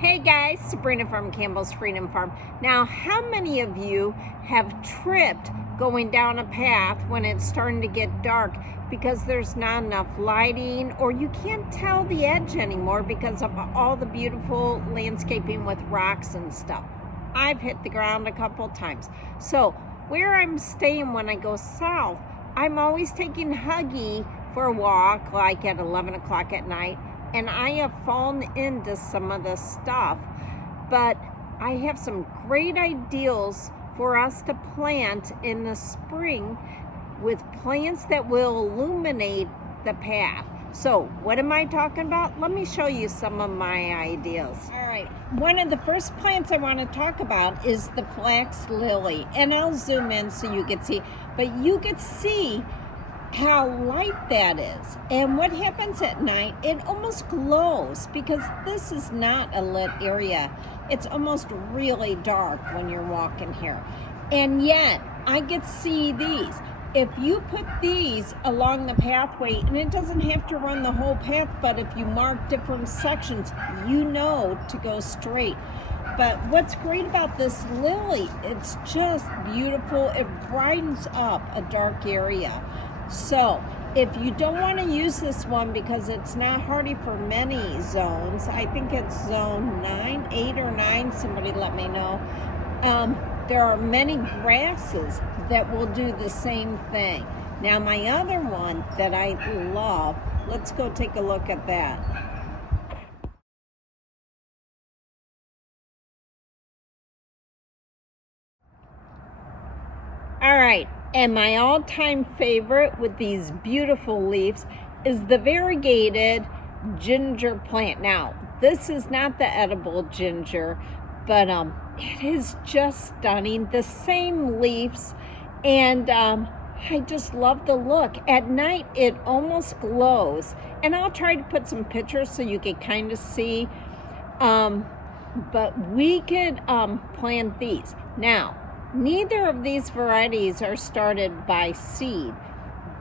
Hey guys, Sabrina from Campbell's Freedom Farm. Now, how many of you have tripped going down a path when it's starting to get dark because there's not enough lighting, or you can't tell the edge anymore because of all the beautiful landscaping with rocks and stuff? I've hit the ground a couple times. So where I'm staying when I go south, I'm always taking Huggy for a walk, like at 11 o'clock at night. And I have fallen into some of this stuff, but I have some great ideas for us to plant in the spring with plants that will illuminate the path. So what am I talking about? Let me show you some of my ideas. All right, one of the first plants I want to talk about is the Flax Lily, and I'll zoom in so you can see, but you can see how light that is. And what happens at night, it almost glows, because this is not a lit area. It's almost really dark when you're walking here. And yet I get to see these. If you put these along the pathway, and it doesn't have to run the whole path, but if you mark different sections, you know to go straight. But what's great about this lily, it's just beautiful. It brightens up a dark area. So if you don't want to use this one because it's not hardy for many zones, I think it's zone 9, 8 or 9, somebody let me know. There are many grasses that will do the same thing. Now my other one that I love, let's go take a look at that. All right, and my all-time favorite with these beautiful leaves is the variegated ginger plant. Now, this is not the edible ginger, but it is just stunning. The same leaves, and I just love the look. At night, it almost glows, and I'll try to put some pictures so you can kind of see, but we could plant these. Now, neither of these varieties are started by seed,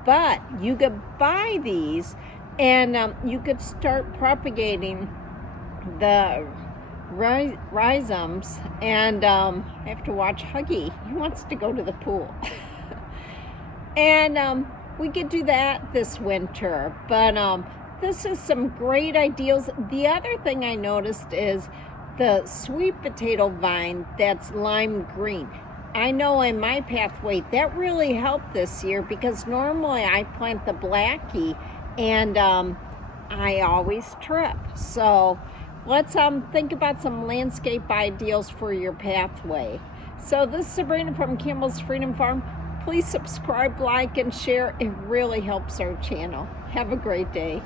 but you could buy these and you could start propagating the rhizomes. And I have to watch Huggy. He wants to go to the pool. And we could do that this winter. But this is some great ideas. The other thing I noticed is the sweet potato vine that's lime green. I know in my pathway that really helped this year, because normally I plant the blackie and I always trip. So let's think about some landscape ideals for your pathway. So this is Sabrina from Campbell's Freedom Farm. Please subscribe, like, and share. It really helps our channel. Have a great day.